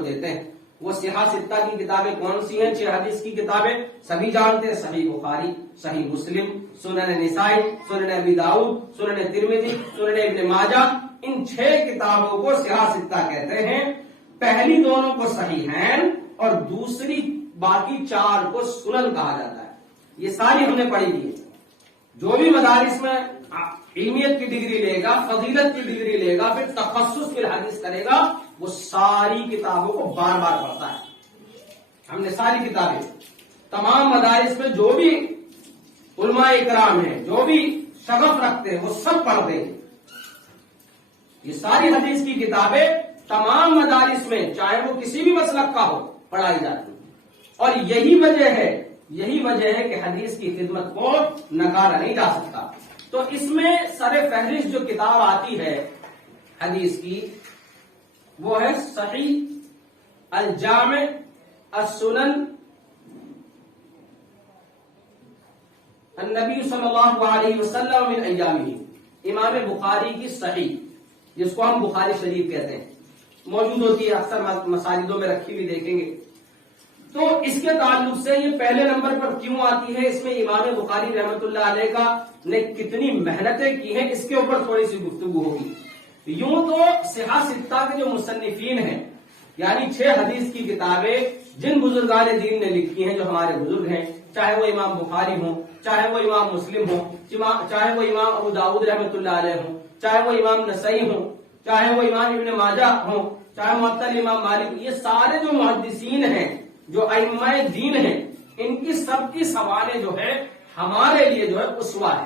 کو دیتے ہیں۔ وہ صحاح ستہ کی کتابیں کون سی ہیں؟ 6 حدیث کی کتابیں سبھی جانتے ہیں، صحیح بخاری، صحیح مسلم، سنن نسائی، سنن ابی داؤد، سنن ترمذی، سنن ابن ماجہ، ان 6 کتابوں کو صحاح ستہ کہتے ہیں۔ پہلی دونوں کو صحیحین اور دوسری باقی 4 کو سنن کہا جاتا ہے۔ یہ ساری ہم نے پڑھی دی ہے۔ جو بھی مدارس میں علمیت کی ڈگری لے گا، فضیلت کی ڈگری لے گا، پھر تخصص فی الحدیث کرے گا، وہ ساری کتابوں کو بار بار پڑھتا ہے۔ ہم نے ساری کتابیں تمام مدارس میں جو بھی علماء اکرام ہیں، جو بھی شغف رکھتے ہیں، وہ سب پڑھتے ہیں۔ یہ ساری حدیث کی کتابیں تمام مدارس میں چاہے وہ کسی بھی مسلک کا ہو پڑھائی جاتی ہیں، اور یہی وجہ ہے کہ حدیث کی خدمت کو نکارا نہیں جا سکتا۔ تو اس میں سر فہرست جو کتاب آتی ہے حدیث کی وہ ہے صحیح الجامع السنن النبی صلی اللہ علیہ وسلم من ایامہ، امام بخاری کی صحیح، جس کو ہم بخاری شریف کہتے ہیں، موجود ہوتی ہے، اکثر مساجدوں میں رکھی ہوئی دیکھیں گے۔ تو اس کے تعلق سے یہ پہلے نمبر پر کیوں آتی ہے، اس میں امام بخاری رحمت اللہ علیہ نے کتنی محنتیں کی ہیں، اس کے اوپر تھوڑی سی گفتگو ہوگی۔ یوں تو صحاح ستہ کے جو مصنفین ہیں، یعنی 6 حدیث کی کتابیں جن بزرگان دین نے لکھی ہیں، جو ہمارے بزرگ ہیں، چاہے وہ امام بخاری ہوں، چاہے وہ امام مسلم ہوں، چاہے وہ امام ابو داؤد رحمت اللہ علیہ ہوں، چاہے وہ امام نسائی ہوں، چاہے وہ امام ابن ماجہ ہوں، چاہے معطل امام مالک، یہ سارے جو محدثین ہیں، جو ائمہ دین ہیں، ان کی سب کی سوانح جو ہے ہمارے لیے جو ہے اسوہ ہے۔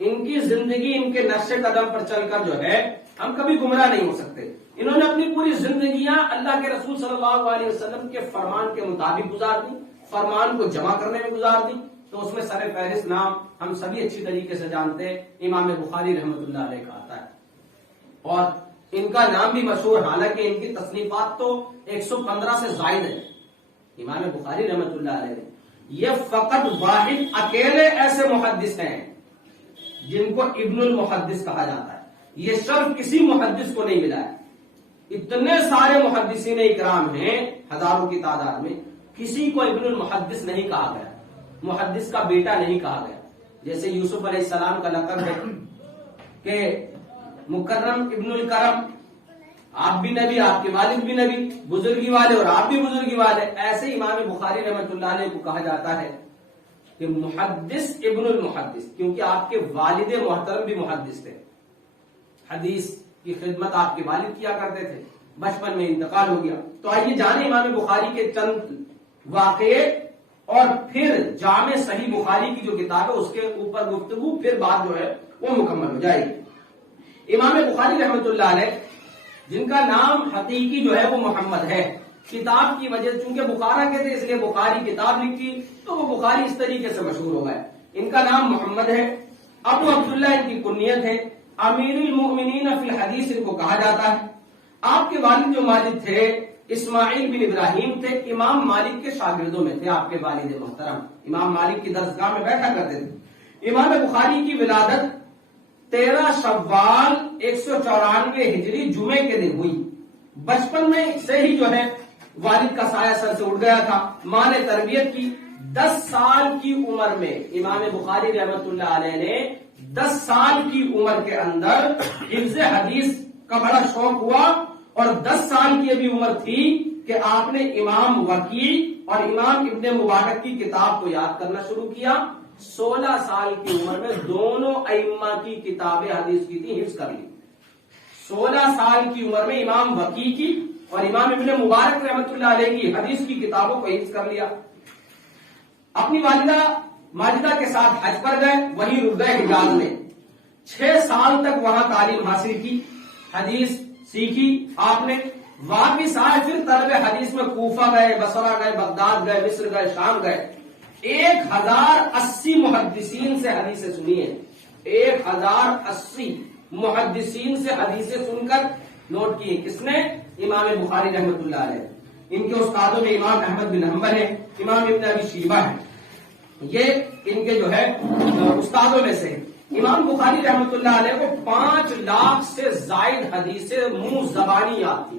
ان کی زندگی، ان کے نقش قدم پر چل کر جو ہے ہم کبھی گمراہ نہیں ہو سکتے۔ انہوں نے اپنی پوری زندگیاں اللہ کے رسول صلی اللہ علیہ وسلم کے فرمان کے مطابق گزار دی، فرمان کو جمع کرنے میں گزار دی۔ تو اس میں سر فہرست نام ہم سبھی اچھی طریقے سے جانتے ہیں، امام بخاری رحمت اللہ علیہ کا آتا ہے، اور ان کا نام بھی مشہور، حالانکہ ان کی تصنیفات تو 115 سے زائد ہے۔ امام بخاری رحمت اللہ علیہ یہ فقط واحد اکیلے ایسے محدث ہیں جن کو ابن المحدث کہا جاتا ہے۔ یہ شرف کسی محدث کو نہیں ملا ہے۔ اتنے سارے محدثین اکرام ہیں، ہزاروں کی تعداد میں، کسی کو ابن المحدث نہیں کہا گیا، محدث کا بیٹا نہیں کہا گیا۔ جیسے یوسف علیہ السلام کا لقب ہے کہ مکرم ابن الکرم، آپ بھی نبی، آپ کے والد بھی نبی، بزرگی والے، اور آپ بھی بزرگی والے، ایسے امام بخاری رحمت اللہ علیہ کو کہا جاتا ہے کہ محدث ابن المحدث، کیونکہ آپ کے والد محترم بھی محدث تھے، حدیث کی خدمت آپ کے والد کیا کرتے تھے، بچپن میں انتقال ہو گیا۔ تو آئیے جانیں امام بخاری کے چند واقعے، اور پھر جامع صحیح بخاری کی جو کتاب ہے اس کے اوپر گفتگو، پھر بات جو ہے وہ مکمل ہو جائے گی۔ امام بخاری رحمت اللہ علیہ جن کا نام حقیقی جو ہے وہ محمد ہے، کتاب کی وجہ چونکہ بخارا کہتے اس لیے بخاری کتاب لکھی، تو وہ بخاری اس طریقے سے مشہور ہو گئے۔ ان کا نام محمد ہے، ابو عبداللہ ان کی کنیت ہے، امیر المؤمنین فی الحدیث ان کو کہا جاتا ہے۔ آپ کے والد جو مالک تھے اسماعیل بن ابراہیم تھے، امام مالک کے شاگردوں میں تھے آپ کے والد محترم، امام مالک کی درسگاہ میں بیٹھا کرتے تھے۔ امام بخاری کی ولادت 13 شوال 194 ہجری جمعے کے دن ہوئی۔ بچپن میں سے ہی جو ہے والد کا سایہ سر سے اٹھ گیا تھا، ماں نے تربیت کی۔ 10 سال کی عمر میں امام بخاری رحمت اللہ علیہ نے 10 سال کی عمر کے اندر حفظ حدیث کا بڑا شوق ہوا، اور 10 سال کی ابھی عمر تھی کہ آپ نے امام وکیع اور امام ابن مبارک کی کتاب کو یاد کرنا شروع کیا۔ 16 سال کی عمر میں دونوں ائمہ کی کتابیں حدیث کی تھی، حفظ کر لی۔ 16 سال کی عمر میں امام وکیع کی اور امام ابن مبارک رحمت اللہ علیہ کی حدیث کی کتابوں کو حفظ کر لیا۔ اپنی والدہ ماجدہ کے ساتھ حج پر گئے، وہیں رک گئے حجاز میں۔ 6 سال تک وہاں تعلیم حاصل کی، حدیث سیکھی آپ نے۔ واپس آئے، پھر طلب حدیث میں کوفہ گئے، بصرہ گئے، بغداد گئے، مصر گئے، شام گئے۔ 1080 محدثین سے حدیثیں سنی ہیں، 1080 محدثین سے حدیثیں سن کر نوٹ کی۔ کس نے؟ امام بخاری رحمت اللہ علیہ۔ ان کے استادوں میں امام احمد بن حنبل ہے، امام ابن ابی شیبہ ہے، یہ ان کے جو ہے استادوں میں سے۔ امام بخاری رحمت اللہ علیہ کو 5 لاکھ سے زائد حدیثیں منہ زبانی یاد تھی،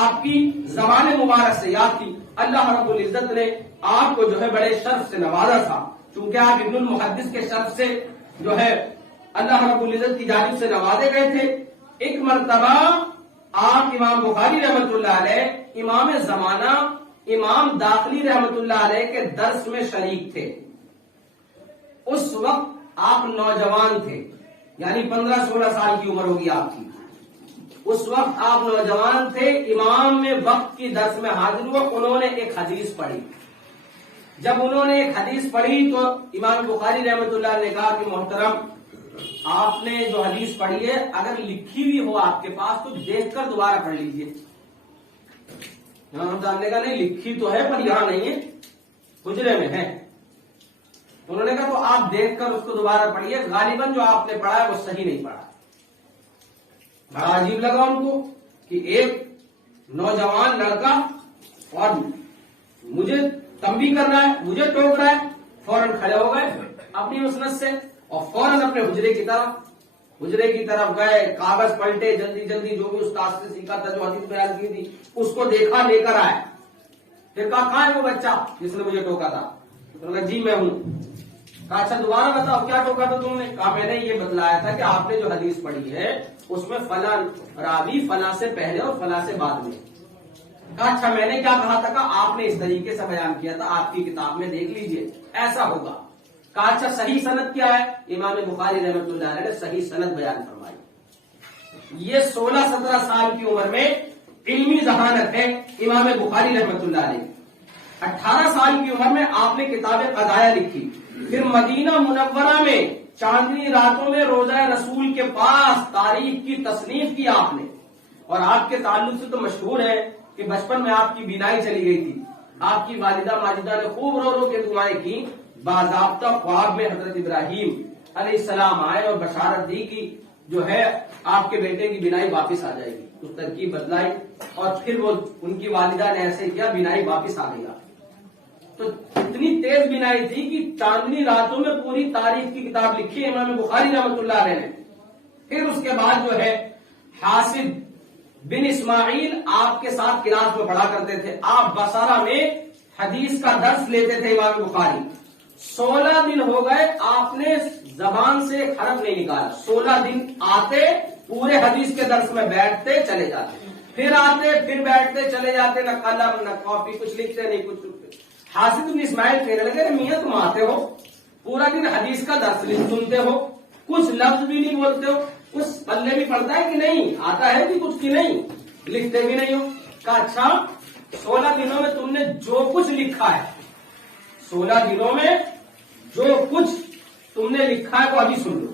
آپ کی زبان مبارک سے یاد تھی. اللہ رب العزت نے آپ کو جو ہے بڑے شرف سے نوازا تھا، چونکہ آپ ابن المحدث کے شرف سے جو ہے اللہ رب العزت کی جانب سے نوازے گئے تھے. ایک مرتبہ آپ امام بخاری رحمت اللہ علیہ، امام زمانہ امام داخلی رحمت اللہ علیہ کے درس میں شریک تھے. اس وقت آپ نوجوان تھے، یعنی 15-16 سال کی عمر ہوگی آپ کی. اس وقت آپ نوجوان تھے، امام میں وقت کی درس میں حاضر ہوئے. انہوں نے ایک حدیث پڑھی. جب انہوں نے ایک حدیث پڑھی تو امام بخاری رحمت اللہ نے کہا کہ محترم، آپ نے جو حدیث پڑھی ہے اگر لکھی ہوئی ہو آپ کے پاس تو دیکھ کر دوبارہ پڑھ لیجئے. ہم جاننے کا نہیں، لکھی تو ہے پر یہاں نہیں ہے، حجرے میں ہے. انہوں نے کہا تو آپ دیکھ کر اس کو دوبارہ پڑھیے، غالباً جو آپ نے پڑھا ہے وہ صحیح نہیں پڑھا. بڑا عجیب لگا ان کو کہ ایک نوجوان لڑکا اور مجھے تنبیہ کر رہا ہے، مجھے ٹوک رہا ہے. فوراً کھڑے ہو گئے اپنی مسند سے اور فوراً اپنے حجرے کی طرف گئے. کاغذ پلٹے، جلدی جلدی جو بھی استاد سے سیکھا تھا، جو حدیث بیان کی تھی اس کو دیکھا، لے کر آئے. پھر کہا کہاں ہے وہ بچہ جس نے مجھے ٹوکا تھا؟ جی میں ہوں. کہا اچھا دوبارہ بتاؤ کیا ٹوکا تھا تم نے؟ کہا میں نے یہ بتلایا تھا کہ آپ نے جو حدیث پڑھی ہے اس میں فلاں راوی فلاں سے پہلے اور فلاں سے بعد میں. کہا اچھا میں نے کیا کہا تھا؟ کہا آپ نے اس طریقے سے بیان کیا تھا، آپ کی کتاب میں دیکھ لیجئے ایسا ہوگا. کہا اچھا صحیح سند کیا ہے؟ امام بخاری رحمت اللہ علیہ نے صحیح سند بیان فرمائی. یہ 16-17 سال کی عمر میں علمی ذہانت ہے امام بخاری رحمت اللہ علیہ. 18 سال کی عمر میں آپ نے کتاب قضایہ لکھی. پھر مدینہ منورہ میں چاندنی راتوں میں روزہ رسول کے پاس تاریخ کی تصنیف کی آپ نے. اور آپ کے تعلق سے تو مشہور ہے کہ بچپن میں آپ کی بینائی چلی گئی تھی. آپ کی والدہ ماجدہ نے خوب رو رو کے دعائیں کی. باضابطہ خواب میں حضرت ابراہیم علیہ السلام آئے اور بشارت دی کہ جو ہے آپ کے بیٹے کی بینائی واپس آ جائے گی. اس ترکیب بدلائی اور پھر وہ ان کی والدہ نے ایسے کیا، بینائی واپس آ گئی. تو اتنی تیز بینائی تھی کہ چاندنی راتوں میں پوری تاریخ کی کتاب لکھی امام بخاری رحمت اللہ علیہ نے. پھر اس کے بعد جو ہے حاسب بن اسماعیل آپ کے ساتھ کلاس میں پڑھا کرتے تھے. آپ بصرہ میں حدیث کا درس لیتے تھے امام بخاری. 16 دن ہو گئے آپ نے زبان سے ایک حرف نہیں نکالا. 16 دن آتے، پورے حدیث کے درس میں بیٹھتے چلے جاتے، پھر آتے پھر بیٹھتے چلے جاتے، نہ قلم نہ کاپی، کچھ لکھتے نہیں کچھ لکھتے. حاسب بن اسماعیل کہنے لگے میاں تم آتے ہو، پورا دن حدیث کا درس سنتے ہو، کچھ لفظ بھی نہیں بولتے ہو، کچھ پلے بھی پڑتا ہے کہ نہیں، آتا ہے کہ کچھ کی نہیں، لکھتے بھی نہیں ہو. کہا اچھا 16 دنوں میں تم نے جو کچھ لکھا ہے، 16 دنوں میں جو کچھ تم نے لکھا ہے وہ ابھی سن لو.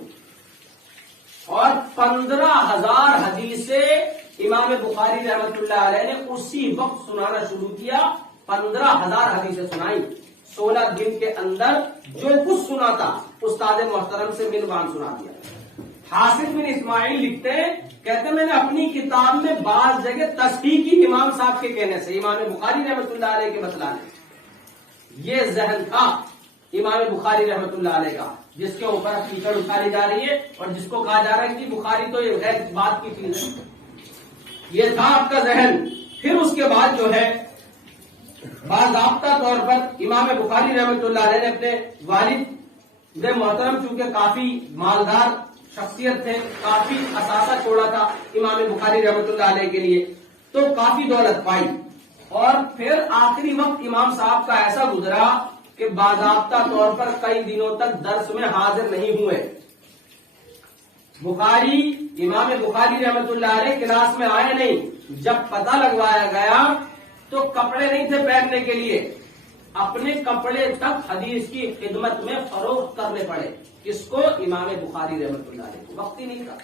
اور 15,000 حدیثیں امام بخاری رحمت اللہ علیہ نے اسی وقت سنانا شروع کیا. 15,000 حدیثیں سنائی 16 دن کے اندر. جو کچھ سنا تھا استاد محترم سے ملوان سنا دیا. حاسب بن اسماعیل لکھتے ہیں، کہتے ہیں میں نے اپنی کتاب میں بعض جگہ تصحیح کی امام صاحب کے کہنے سے، امام بخاری رحمت اللہ علیہ کے بتلانے. یہ ذہن تھا امام بخاری رحمت اللہ علیہ کا، جس کے اوپر کیچڑ اٹھائی جا رہی ہے اور جس کو کہا جا رہا ہے کہ بخاری تو یہ غیر بات کی چیز ہے. یہ تھا آپ کا ذہن. پھر اس کے بعد جو ہے باضابطہ طور پر امام بخاری رحمت اللہ علیہ نے اپنے والد محترم، چونکہ کافی مالدار شخصیت تھے، کافی اثاثہ چھوڑا تھا امام بخاری رحمت اللہ علیہ کے لیے، تو کافی دولت پائی. اور پھر آخری وقت امام صاحب کا ایسا گزرا کہ باضابطہ طور پر کئی دنوں تک درس میں حاضر نہیں ہوئے. امام بخاری رحمت اللہ علیہ کلاس میں آئے نہیں. جب پتہ لگوایا گیا تو کپڑے نہیں تھے پہننے کے لیے، اپنے کپڑے تک حدیث کی خدمت میں فروخت کرنے پڑے. کس کو؟ امام بخاری رحمت اللہ علیہ کو. وقت ہی نہیں تھا،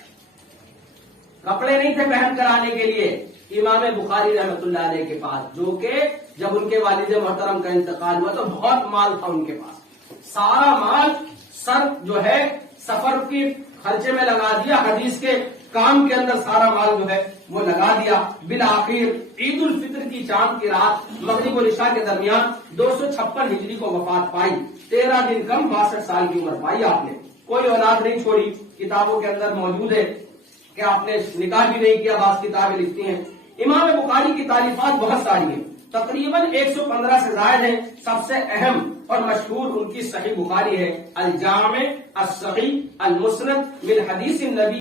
کپڑے نہیں تھے پہن کر آنے کے لیے امام بخاری رحمت اللہ علیہ کے پاس، جو کہ جب ان کے والد محترم کا انتقال ہوا تو بہت مال تھا ان کے پاس. سارا مال سر جو ہے سفر کی خرچے میں لگا دیا، حدیث کے کام کے اندر سارا مال جو ہے وہ لگا دیا. بالآخر عید الفطر کی چاند کی رات مغرب و عشاء کے درمیان 256 ہجری کو وفات پائی. 13 دن کم 62 سال کی عمر پائی آپ نے. کوئی اولاد نہیں چھوڑی، کتابوں کے اندر موجود ہے. کہ آپ نے نکاح بھی نہیں کیا، بعض کتابیں لکھتی ہیں۔ امام بخاری کی تالیفات بہت ساری ہیں، تقریباً 115 سے زائد ہیں۔ سب سے اہم اور مشہور ان کی صحیح بخاری ہے، الجامع الصحیح المسند من حدیث النبی